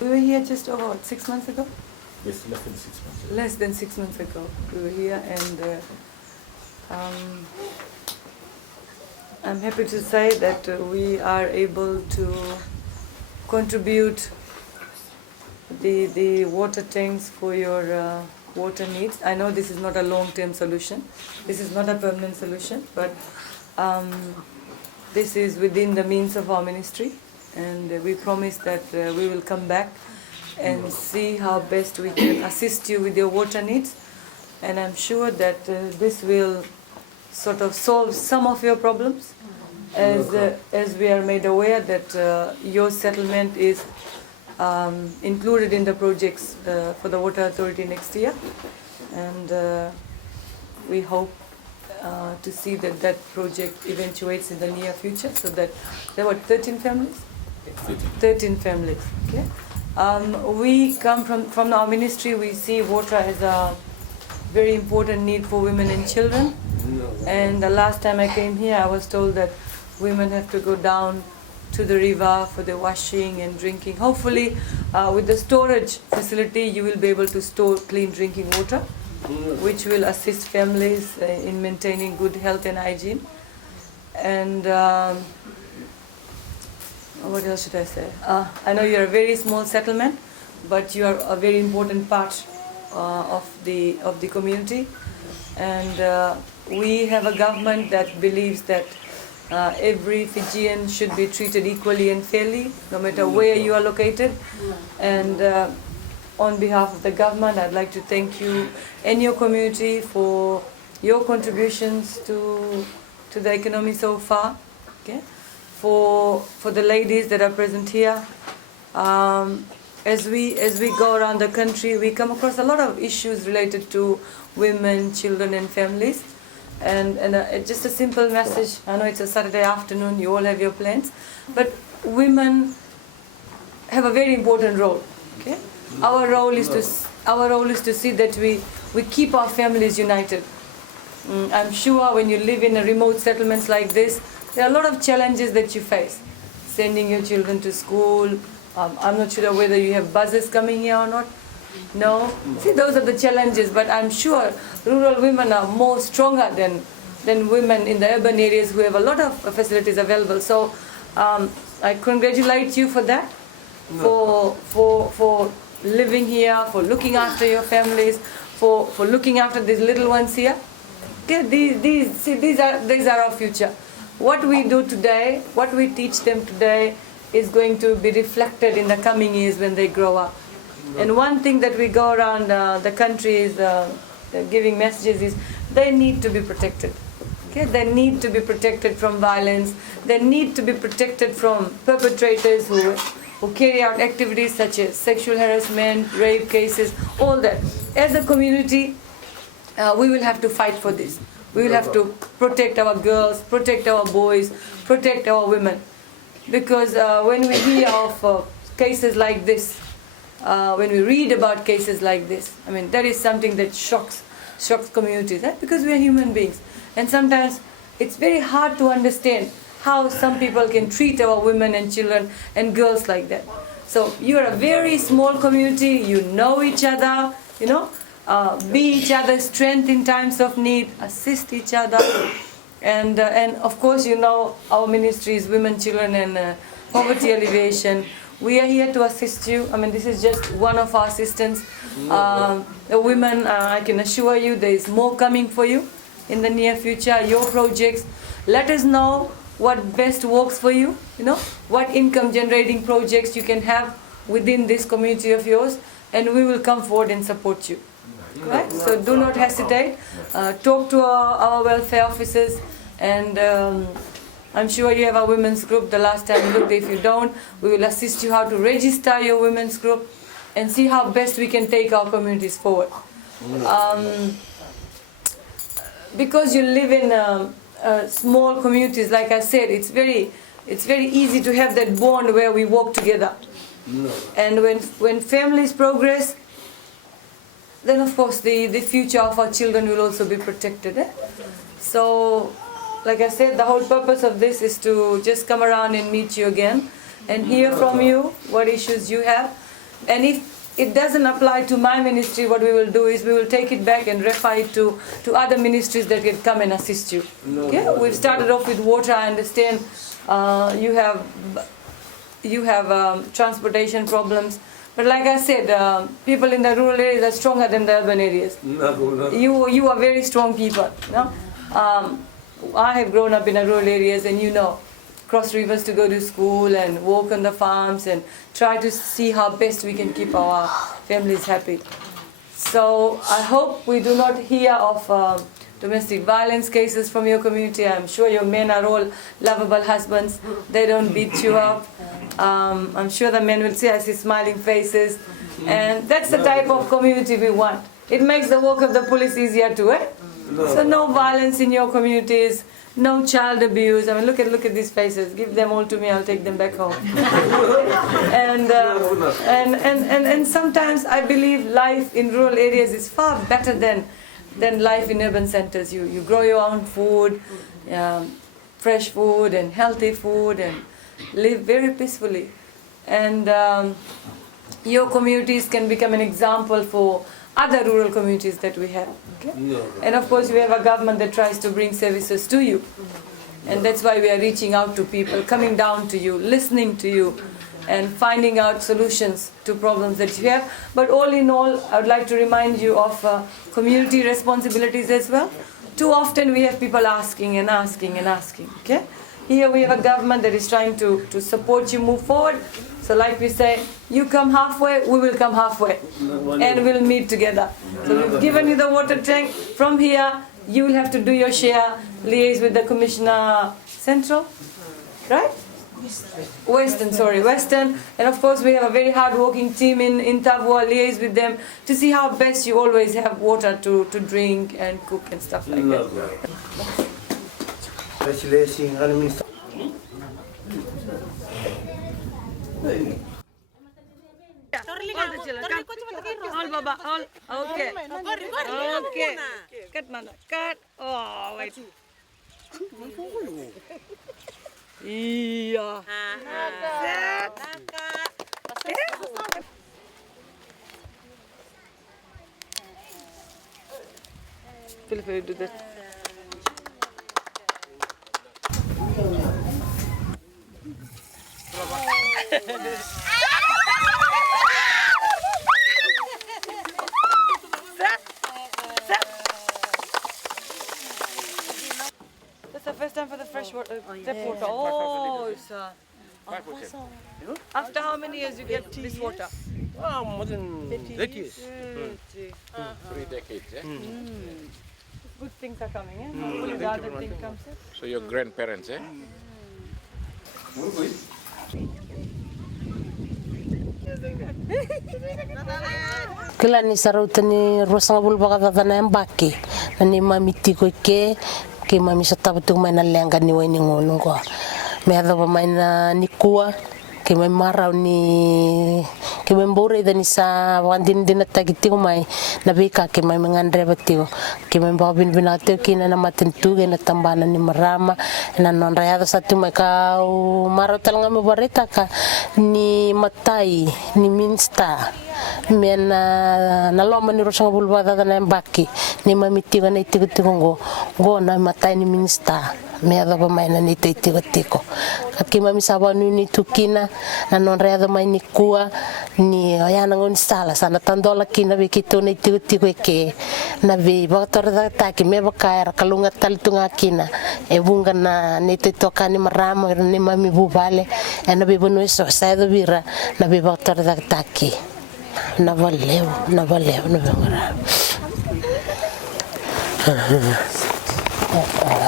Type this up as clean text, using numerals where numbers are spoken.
We were here just over 6 months ago? Yes, less than 6 months. Less than 6 months ago. We were here, and I'm happy to say that we are able to contribute the water tanks for your water needs. I know this is not a long-term solution. This is not a permanent solution, but this is within the means of our ministry, and we promise that we will come back and see how best we can assist you with your water needs. And I'm sure that this will sort of solve some of your problems, as we are made aware that your settlement is included in the projects for the Water Authority next year. And we hope to see that that project eventuates in the near future, so that there were 13 families? 13 families, okay? We come from our ministry, we see water as a very important need for women and children. And the last time I came here, I was told that women have to go down to the river for the washing and drinking. Hopefully, with the storage facility, you will be able to store clean drinking water, which will assist families in maintaining good health and hygiene. And what else should I say? I know you're a very small settlement, but you are a very important part of the community. And we have a government that believes that every Fijian should be treated equally and fairly, no matter where you are located. And on behalf of the government, I'd like to thank you and your community for your contributions to the economy so far. Okay? For the ladies that are present here, as we go around the country, we come across a lot of issues related to women, children, and families. And just a simple message. I know it's a Saturday afternoon, you all have your plans, but women have a very important role. Okay, our role is to see that we keep our families united. I'm sure when you live in a remote settlements like this, there are a lot of challenges that you face. Sending your children to school. I'm not sure whether you have buses coming here or not. No? See, those are the challenges, but I'm sure rural women are more stronger than women in the urban areas who have a lot of facilities available. So I congratulate you for that, for living here, for looking after your families, for looking after these little ones here. Okay, these are our future. What we do today, what we teach them today, is going to be reflected in the coming years when they grow up. And one thing that we go around the country is giving messages is they need to be protected. Okay? They need to be protected from violence. They need to be protected from perpetrators who carry out activities such as sexual harassment, rape cases, all that. As a community, we will have to fight for this. We will have to protect our girls, protect our boys, protect our women. Because when we hear of cases like this, when we read about cases like this, I mean, that is something that shocks communities, right? Because we are human beings. And sometimes it's very hard to understand how some people can treat our women and children and girls like that. So you are a very small community, you know each other, you know, be each other's strength in times of need, assist each other. And of course, you know, our ministry is Women, Children and Poverty Alleviation. We are here to assist you. I mean, this is just one of our assistants. The women, I can assure you, there is more coming for you in the near future. Your projects, let us know what best works for you. You know, what income generating projects you can have within this community of yours, and we will come forward and support you. Right? So do not hesitate. Talk to our welfare officers, and I'm sure you have a women's group. The last time we looked, if you don't, we will assist you how to register your women's group and see how best we can take our communities forward. Because you live in small communities, like I said, it's very easy to have that bond where we work together. And when families progress, then of course the future of our children will also be protected. So like I said, the whole purpose of this is to just come around and meet you again and hear from you what issues you have. And if it doesn't apply to my ministry, what we will do is we will take it back and refer it to other ministries that can come and assist you. Okay? We've started off with water. I understand you have transportation problems. But like I said, people in the rural areas are stronger than the urban areas. You are very strong people. No? I have grown up in the rural areas, and cross rivers to go to school and walk on the farms and try to see how best we can keep our families happy. So I hope we do not hear of domestic violence cases from your community. I'm sure your men are all lovable husbands. They don't beat you up. I'm sure the men will say, I see smiling faces. And that's the type of community we want. It makes the work of the police easier too, eh? So no violence in your communities, no child abuse. I mean, look at these faces. Give them all to me. I'll take them back home. and sometimes I believe life in rural areas is far better than life in urban centers. You grow your own food, fresh food and healthy food, and live very peacefully. And your communities can become an example for other rural communities that we have. Okay? And of course, we have a government that tries to bring services to you. And that's why we are reaching out to people, coming down to you, listening to you, and finding out solutions to problems that you have. But all in all, I would like to remind you of community responsibilities as well. Too often we have people asking and asking and asking. Okay? Here we have a government that is trying to support you move forward. So like we say, you come halfway, we will come halfway. And we'll meet together. So we've given you the water tank. From here, you will have to do your share, liaise with the Commissioner Central, right? Western. And of course, we have a very hard-working team in Tavua, liaise with them to see how best you always have water to drink and cook and stuff like that. All Baba, all okay. Okay. Cut mana, cut. Oh wait. Iya. Feel free to do that. That's the first time for the fresh water, tap water. Oh, sir. After how many years you get this water? More than 30 years. 30. 3 decades, yeah? Good things are coming, eh? Hopefully the other thing comes in. So your grandparents, eh? Kila ni sarutani rosang bulba kata na mbaki nani mamiti ko ke mami sa tabutung may nalenga ni wani ngono ko me ada ba may na nikua ke may maraw ni ke may mbore da ni sa wandin din at tagiti ko may nabika ke may mangandre batio ke may babin binatio kina na matentuge na tambanan ni marama na non rayado sa tu may ka maraw talaga mabarita ka ni matai ni minsta men naloma ni rosang bulba da na mbaki ni mamiti ko na itiko go na matai ni minsta me ada ba may na itiko at ki mami sawa ni tukina na non reado may ni kuwa ni ayana ngon sala sana tandola kina be kito na itiko ke na be baktor da taki me bakaira kalunga taltunga kina e bunga na nito toka ni marama ni mami bubale na be bono so sa do bira na be baktor da taki na valeu no bangara